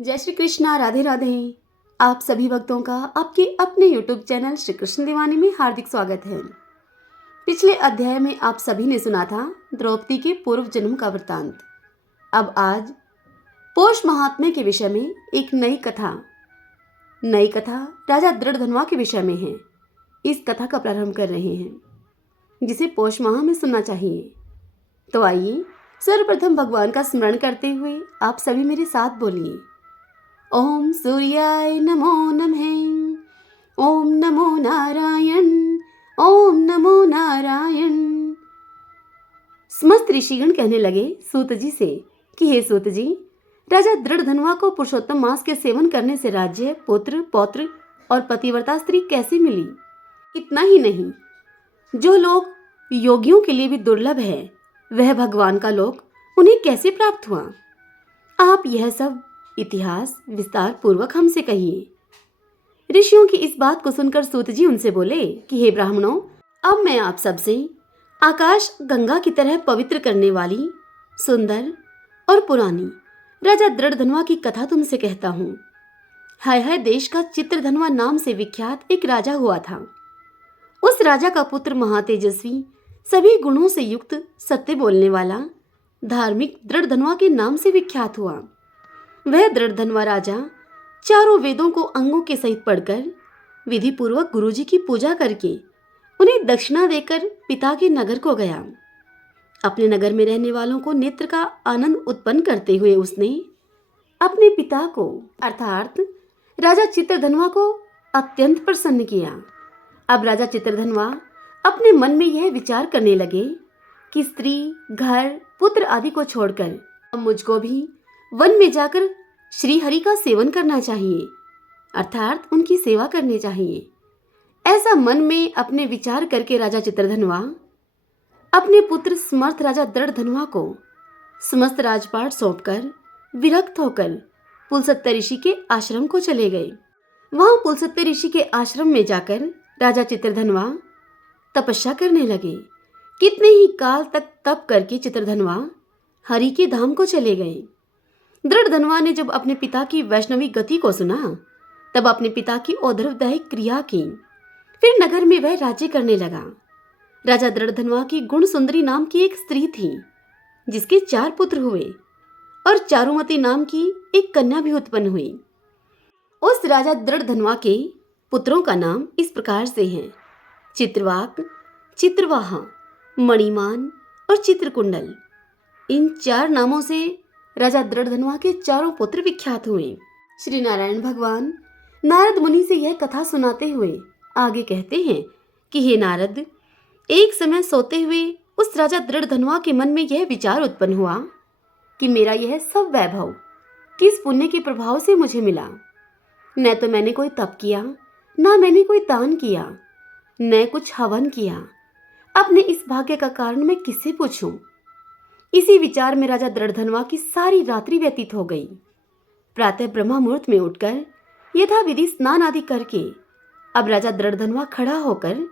जय श्री कृष्णा, राधे राधे। आप सभी भक्तों का आपके अपने YouTube चैनल श्री कृष्ण दीवानी में हार्दिक स्वागत है। पिछले अध्याय में आप सभी ने सुना था द्रौपदी के पूर्व जन्म का वृत्तांत। अब आज पौष महात्म्य के विषय में एक नई कथा राजा दृढ़धनवा के विषय में है। इस कथा का प्रारंभ कर रहे हैं, जिसे पौष माह में सुनना चाहिए। तो आइए सर्वप्रथम भगवान का स्मरण करते हुए आप सभी मेरे साथ बोलिए, ओम सूर्याय नमो नमः, ओम नमो नारायण, ओम नमो नारायण। समस्त ऋषिगण कहने लगे सूत जी से कि हे सूत जी, राजा दृढ़धनवा को पुरुषोत्तम मास के सेवन करने से राज्य, पुत्र, पौत्र और पतिव्रता स्त्री कैसे मिली? इतना ही नहीं, जो लोग योगियों के लिए भी दुर्लभ है, वह भगवान का लोक उन्हें कैसे प्राप्त हुआ? आप यह सब इतिहास विस्तार पूर्वक हमसे कहिए। ऋषियों की इस बात को सुनकर सूत जी उनसे बोले कि हे ब्राह्मणों, अब मैं आप सबसे आकाश गंगा की तरह पवित्र करने वाली सुंदर और पुरानी राजा दृढ़धनवा की कथा तुमसे कहता हूँ। हाय हाय देश का चित्रधनवा नाम से विख्यात एक राजा हुआ था। उस राजा का पुत्र महातेजस्वी, सभी गुणों से युक्त, सत्य बोलने वाला, धार्मिक दृढ़धनवा के नाम से विख्यात हुआ। वह दृढ़धनवा राजा चारों वेदों को अंगों के सहित पढ़कर, विधि पूर्वक गुरुजी की पूजा करके, उन्हें दक्षिणा देकर पिता के नगर को गया। अपने नगर में रहने वालों को नेत्र का आनंद उत्पन्न करते हुए उसने अपने पिता को अर्थात राजा चित्रधनवा को अत्यंत प्रसन्न किया। अब राजा चित्रधनवा अपने मन में यह विचार करने लगे कि स्त्री, घर, पुत्र आदि को छोड़कर अब मुझको भी वन में जाकर श्री हरि का सेवन करना चाहिए, अर्थात उनकी सेवा करनी चाहिए। ऐसा मन में अपने विचार करके राजा चित्रधनवा अपने पुत्र समर्थ राजा दृढ़धनवा को समस्त राजपाट सौंपकर विरक्त होकर पुलस्त्य ऋषि के आश्रम को चले गए। वहां पुलस्त्य ऋषि के आश्रम में जाकर राजा चित्रधनवा तपस्या करने लगे। कितने ही काल तक तप करके चित्रधनवा हरि के धाम को चले गए। दृढ़धनवा ने जब अपने पिता की वैष्णवी गति को सुना, तब अपने पिता की औदरवदायक क्रिया की। फिर नगर में वह राज्य करने लगा। राजा दृढ़धनवा की गुण सुंदरी नाम की एक स्त्री थी, जिसके 4 पुत्र हुए और चारुमती नाम की एक कन्या भी उत्पन्न हुई। उस राजा दृढ़धनवा के पुत्रों का नाम इस प्रकार से है: चित्रवाक, चित्रवाहा, मणिमान और चित्रकुंडल। इन 4 नामों से राजा दृढ़धनवा के चारों पुत्र विख्यात हुए। श्री नारायण भगवान नारद मुनि से यह कथा सुनाते हुए आगे कहते हैं कि हे नारद, एक समय सोते हुए उस राजा दृढ़धनवा के मन में यह विचार उत्पन्न हुआ कि मेरा यह सब वैभव किस पुण्य के प्रभाव से मुझे मिला। न तो मैंने कोई तप किया, न मैंने कोई दान किया, न कुछ हवन किया। अपने इस भाग्य का कारण मैं किससे पूछूं? इसी विचार में राजा दृढ़धनवा की सारी रात्रि व्यतीत हो गई। प्रातः ब्रह्म मुहूर्त में उठकर यथाविधि स्नान आदि करके अब राजा दृढ़धनवा खड़ा होकर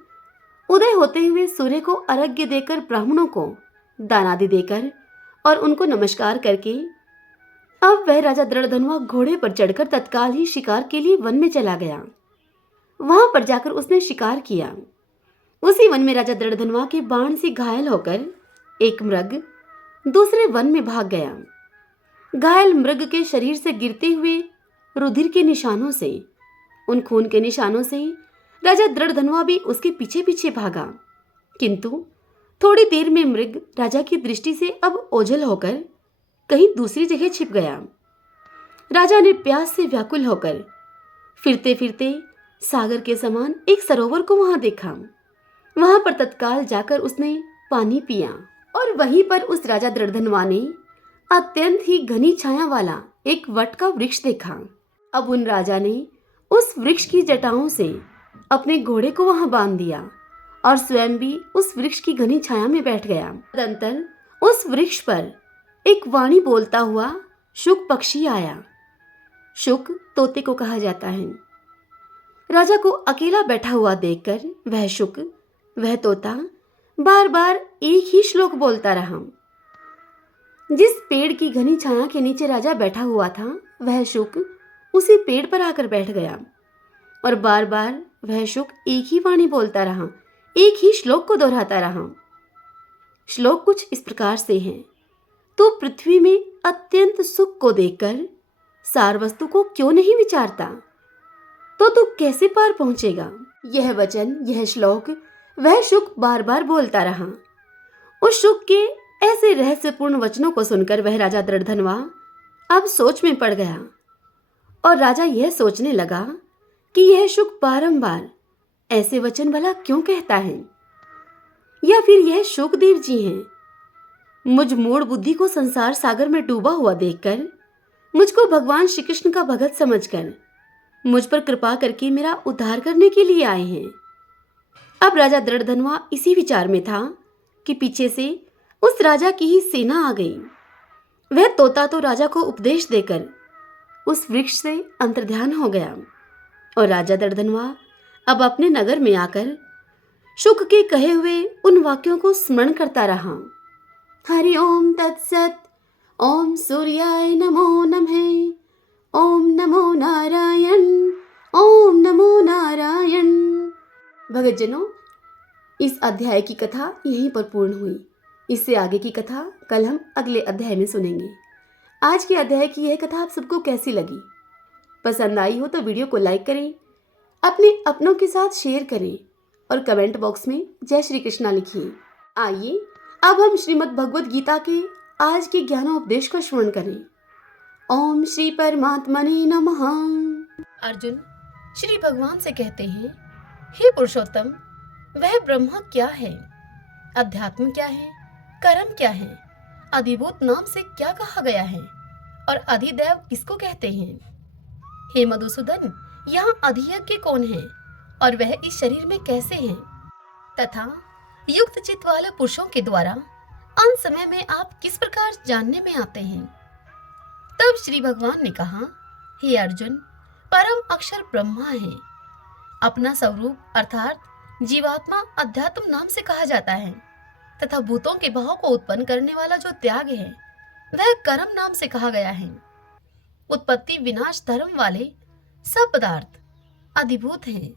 उदय होते हुए सूर्य को अर्घ्य देकर, ब्राह्मणों को दान आदि देकर और उनको नमस्कार करके अब वह राजा दृढ़धनवा घोड़े पर चढ़कर तत्काल ही शिकार के लिए वन में चला गया। वहां पर जाकर उसने शिकार किया। उसी वन में राजा दृढ़धनवा के बाण से घायल होकर एक मृग दूसरे वन में भाग गया। घायल मृग के शरीर से गिरते हुए रुधिर के निशानों से, उन खून के निशानों से राजा दृढ़धनवा भी उसके पीछे पीछे भागा। किंतु थोड़ी देर में मृग राजा की दृष्टि से अब ओझल होकर कहीं दूसरी जगह छिप गया। राजा ने प्यास से व्याकुल होकर फिरते फिरते सागर के समान एक सरोवर को वहां देखा। वहां पर तत्काल जाकर उसने पानी पिया और वहीं पर उस राजा दृढ़धनवा ने अत्यंत ही घनी छाया वाला एक वट का वृक्ष देखा। अब उन राजा ने उस वृक्ष की जटाओं से अपने घोड़े को वहां बांध दिया और स्वयं भी उस वृक्ष की घनी छाया में बैठ गया। तदंतर उस वृक्ष पर एक वाणी बोलता हुआ शुक पक्षी आया। शुक तोते को कहा जाता है। राजा को अकेला बैठा हुआ देखकर वह शुक, वह तोता बार बार एक ही श्लोक बोलता रहा। जिस पेड़ की घनी छाया के नीचे राजा बैठा हुआ था, वह शुक उसी पेड़ पर आकर बैठ गया और बार बार वह शुक एक ही वाणी बोलता रहा, एक ही श्लोक को दोहराता रहा। श्लोक कुछ इस प्रकार से है। तो पृथ्वी में अत्यंत सुख को देखकर सार वस्तु को क्यों नहीं विचारता, तो तू कैसे पार पहुंचेगा। यह वचन, यह श्लोक वह शुक बार बार बोलता रहा। उस शुक के ऐसे रहस्यपूर्ण वचनों को सुनकर वह राजा दृढ़धनवा अब सोच में पड़ गया और राजा यह सोचने लगा कि यह शुक बारंबार ऐसे वचन भला क्यों कहता है, या फिर यह शुकदेव जी हैं। मुझ मूढ़ बुद्धि को संसार सागर में डूबा हुआ देखकर, मुझको भगवान श्री कृष्ण का भगत समझकर मुझ पर कृपा करके मेरा उद्धार करने के लिए आए हैं। अब राजा दृढ़धनवा इसी विचार में था कि पीछे से उस राजा की ही सेना आ गई। वह तोता तो राजा को उपदेश देकर उस वृक्ष से अंतर्ध्यान हो गया और राजा दृढ़धनवा अब अपने नगर में आकर शुक के कहे हुए उन वाक्यों को स्मरण करता रहा। हरि ओम तत्सत, ओम सूर्याय नमो नमः, ओम नमो नारायण, ओम नमो नारायण। भगतजनों, इस अध्याय की कथा यहीं पर पूर्ण हुई। इससे आगे की कथा कल हम अगले अध्याय में सुनेंगे। आज के अध्याय की यह कथा आप सबको कैसी लगी? पसंद आई हो तो वीडियो को लाइक करें, अपने अपनों के साथ शेयर करें और कमेंट बॉक्स में जय श्री कृष्णा लिखिए। आइए अब हम श्रीमद् भगवद गीता के आज के ज्ञानोपदेश को श्रवण करें। ओम श्री परमात्मने नमः। अर्जुन श्री भगवान से कहते हैं, हे पुरुषोत्तम, वह ब्रह्म क्या है, अध्यात्म क्या है, कर्म क्या है, अधिभूत नाम से क्या कहा गया है और अधिदैव किसको कहते हैं? हे मधुसूदन, यहाँ अधियज्ञ कौन है और वह इस शरीर में कैसे है, तथा युक्त चित्त वाले पुरुषों के द्वारा अंत समय में आप किस प्रकार जानने में आते हैं? तब श्री भगवान ने कहा, हे अर्जुन, परम अक्षर ब्रह्मा है। अपना स्वरूप अर्थात जीवात्मा अध्यात्म नाम से कहा जाता है तथा भूतों के भाव को उत्पन्न करने वाला जो त्याग है वह कर्म नाम से कहा गया है। उत्पत्ति विनाश धर्म वाले सब पदार्थ अधिभूत हैं।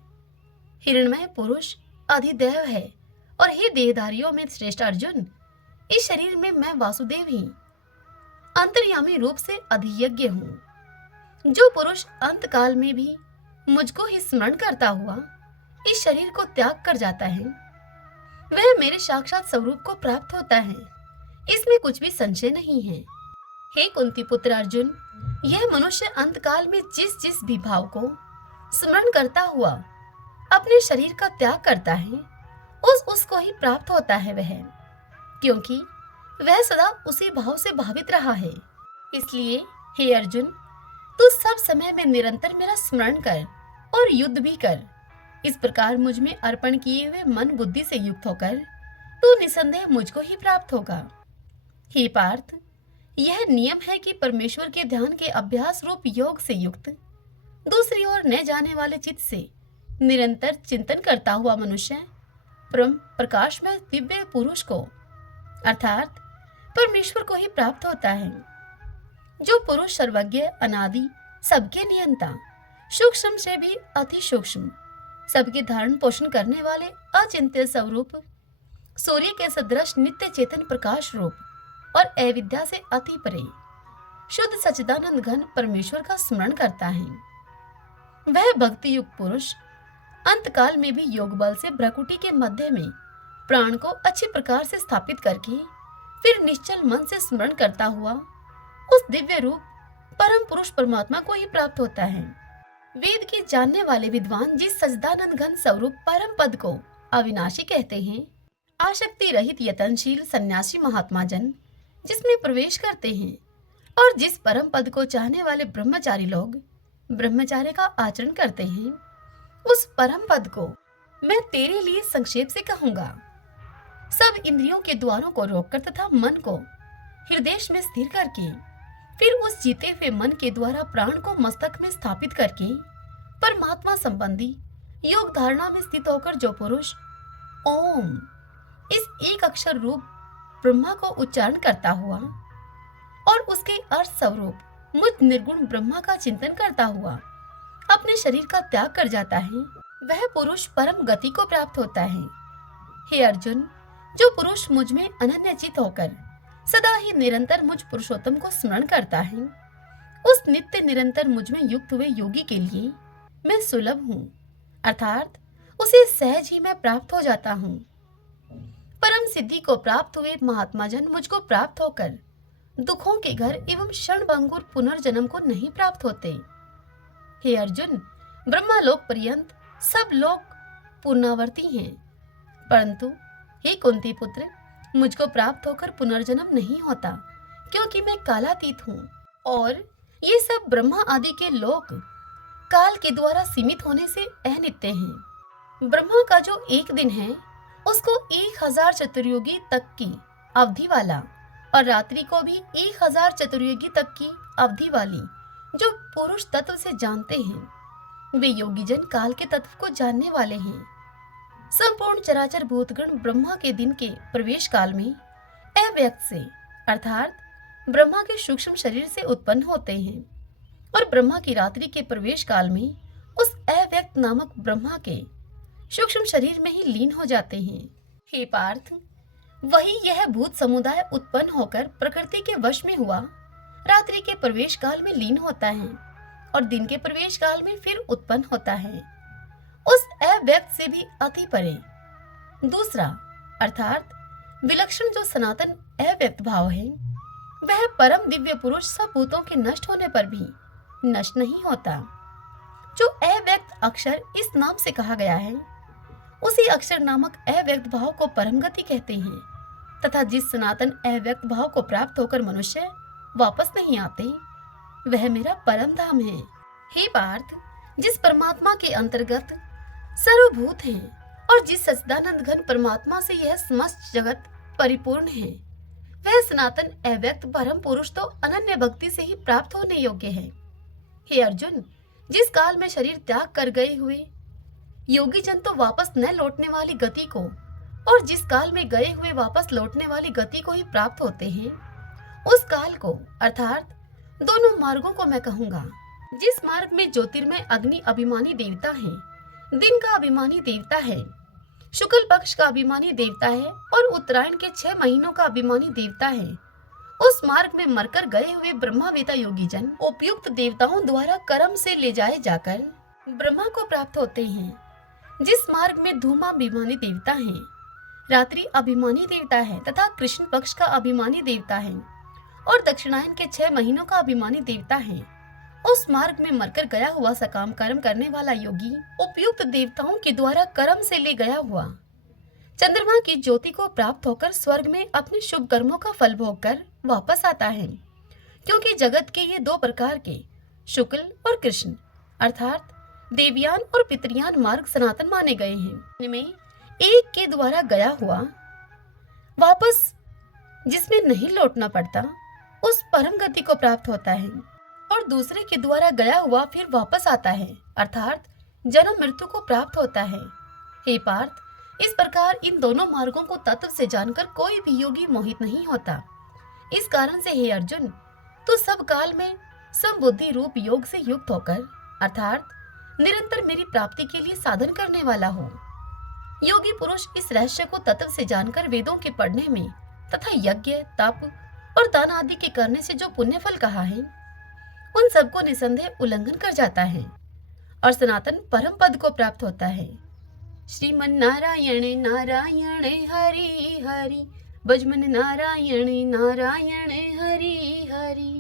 हिरण्मय पुरुष अधिदैव है और हे देहधारियों में श्रेष्ठ अर्जुन, इस शरीर में मैं वासुदेव ही अंतर्यामी रूप से अधियज्ञ हूँ। जो पुरुष अंत काल में भी मुझको ही स्मरण करता हुआ इस शरीर को त्याग कर जाता है वह मेरे साक्षात स्वरूप को प्राप्त होता है, इसमें कुछ भी संशय नहीं है। हे कुंती पुत्र अर्जुन, यह मनुष्य अंत काल में जिस जिस भी भाव को स्मरण करता हुआ अपने शरीर का त्याग करता है उसको ही प्राप्त होता है वह, क्योंकि वह सदा उसी भाव से भावित रहा है। इसलिए हे अर्जुन, तू सब समय में निरंतर मेरा स्मरण कर और युद्ध भी कर। इस प्रकार मुझ में अर्पण किए हुए मन बुद्धि से युक्त होकर तू निसंदेह मुझको ही प्राप्त होगा। हे पार्थ, यह नियम है कि परमेश्वर के ध्यान के अभ्यास रूप योग से युक्त दूसरी ओर न जाने वाले चित्त से निरंतर चिंतन करता हुआ मनुष्य परम प्रकाश में दिव्य पुरुष को अर्थात परमेश्वर को ही प्राप्त होता है। जो पुरुष सर्वज्ञ, अनादि, सबके नियंता, सूक्ष्म से भी अति सूक्ष्म, सबके धारण पोषण करने वाले अचिंत्य स्वरूप, सूर्य के सदृश नित्य चेतन प्रकाश रूप और अविद्या से अति परे शुद्ध सच्चिदानंद घन परमेश्वर का स्मरण करता है। वह भक्ति युक्त पुरुष अंत काल में भी योग बल से भ्रकुटी के मध्य में प्राण को अच्छी प्रकार से स्थापित करके फिर निश्चल मन से स्मरण करता हुआ उस दिव्य रूप परम पुरुष परमात्मा को ही प्राप्त होता है। वेद के जानने वाले विद्वान जिस सच्चिदानंद घन स्वरूप परम पद को अविनाशी कहते हैं, आसक्ति रहित यतनशील सन्यासी महात्मा जन जिसमें प्रवेश करते हैं और जिस परम पद को चाहने वाले ब्रह्मचारी लोग ब्रह्मचार्य का आचरण करते हैं, उस परम पद को मैं तेरे लिए संक्षेप से कहूंगा। सब इंद्रियों के द्वारों को रोककर तथा मन को हृदय में स्थिर करके फिर उस जीते हुए मन के द्वारा प्राण को मस्तक में स्थापित करके परमात्मा संबंधी योग धारणा में स्थित होकर जो पुरुष ओम इस एक अक्षर रूप ब्रह्मा को उच्चारण करता हुआ और उसके अर्थ स्वरूप मुझ निर्गुण ब्रह्मा का चिंतन करता हुआ अपने शरीर का त्याग कर जाता है, वह पुरुष परम गति को प्राप्त होता है। हे अर्जुन, जो पुरुष मुझ में अनन्यचित होकर सदा ही निरंतर मुझ पुरुषोत्तम को स्मरण करता है, उस नित्य निरंतर मुझ में युक्त हुए योगी के लिए मैं सुलभ हूँ, अर्थात उसे सहज ही मैं प्राप्त हो जाता हूँ। परम सिद्धि को प्राप्त हुए महात्मा जन मुझको प्राप्त होकर दुखों के घर एवं क्षणभंगुर पुनर्जन्म को नहीं प्राप्त होते। हे अर्जुन, ब्रह्मालोक पर्यंत सब लोग पुनरावर्ती हैं, परंतु हे कुंती पुत्र, मुझको प्राप्त होकर पुनर्जन्म नहीं होता, क्योंकि मैं कालातीत हूँ और ये सब ब्रह्मा आदि के लोग काल के द्वारा सीमित होने से अनित्य हैं। ब्रह्मा का जो एक दिन है उसको 1000 चतुर्युगी तक की अवधि वाला और रात्रि को भी 1000 चतुर्युगी तक की अवधि वाली जो पुरुष तत्व से जानते हैं, वे योगी जन काल के तत्व को जानने वाले हैं। संपूर्ण चराचर भूतगण ब्रह्मा के दिन के प्रवेश काल में अव्यक्त से अर्थात ब्रह्मा के सूक्ष्म शरीर से उत्पन्न होते हैं और ब्रह्मा की रात्रि के प्रवेश काल में उस अव्यक्त नामक ब्रह्मा के सूक्ष्म शरीर में ही लीन हो जाते हैं। हे पार्थ, वही यह भूत समुदाय उत्पन्न होकर प्रकृति के वश में हुआ रात्रि के प्रवेश काल में लीन होता है और दिन के प्रवेश काल में फिर उत्पन्न होता है, उस अव्यक्त से भी अति परे। दूसरा अर्थात विलक्षण जो सनातन अव्यक्त भाव है, वह परम दिव्य पुरुष सब भूतों के नष्ट होने पर भी नष्ट नहीं होता। जो अव्यक्त अक्षर इस नाम से कहा गया है, उसी अक्षर नामक अव्यक्त भाव को परम गति कहते हैं तथा जिस सनातन अव्यक्त भाव को प्राप्त होकर मनुष्य वापस नहीं आते, वह मेरा परम धाम है। हे पार्थ, जिस परमात्मा के अंतर्गत सर्वभूत हैं और जिस सच्चिदानंद घन परमात्मा से यह समस्त जगत परिपूर्ण है, वह सनातन अव्यक्त परम पुरुष तो अनन्य भक्ति से ही प्राप्त होने योग्य है। हे अर्जुन, जिस काल में शरीर त्याग कर गए हुए योगी जन तो वापस न लौटने वाली गति को और जिस काल में गए हुए वापस लौटने वाली गति को ही प्राप्त होते हैं, उस काल को अर्थात दोनों मार्गों को मैं कहूंगा। जिस मार्ग में ज्योतिर्मय अग्नि अभिमानी देवता है, दिन का अभिमानी देवता है, शुक्ल पक्ष का अभिमानी देवता है और उत्तरायण के 6 महीनों का अभिमानी देवता है, उस मार्ग में मरकर गए हुए ब्रह्मावेता योगी जन उपयुक्त देवताओं द्वारा कर्म से ले जाए जाकर ब्रह्मा को प्राप्त होते हैं। जिस मार्ग में धूमाभिमानी देवता है, रात्रि अभिमानी देवता है तथा कृष्ण पक्ष का अभिमानी देवता है और दक्षिणायन के 6 महीनों का अभिमानी देवता है, उस मार्ग में मरकर गया हुआ सकाम कर्म करने वाला योगी उपयुक्त देवताओं के द्वारा कर्म से ले गया हुआ चंद्रमा की ज्योति को प्राप्त होकर स्वर्ग में अपने शुभ कर्मों का फल भोग कर वापस आता है। क्योंकि जगत के ये 2 प्रकार के शुक्ल और कृष्ण अर्थात देवयान और पितृयान मार्ग सनातन माने गए हैं। इनमें एक के द्वारा गया हुआ वापस जिसमें नहीं लौटना पड़ता, उस परम गति को प्राप्त होता है और दूसरे के द्वारा गया हुआ फिर वापस आता है अर्थात जन्म मृत्यु को प्राप्त होता है। हे पार्थ, इस प्रकार इन दोनों मार्गों को तत्व से जानकर कोई भी योगी मोहित नहीं होता। इस कारण से हे अर्जुन, तू सब काल में समबुद्धि रूप योग से युक्त होकर अर्थात निरंतर मेरी प्राप्ति के लिए साधन करने वाला हो। योगी पुरुष इस रहस्य को तत्व से जानकर वेदों के पढ़ने में तथा यज्ञ तप और दान आदि के करने से जो पुण्य फल कहा है, उन सबको निसंदेह उल्लंघन कर जाता है और सनातन परम पद को प्राप्त होता है। श्रीमन नारायण नारायण हरि हरि, भजमन नारायण नारायण हरि हरि।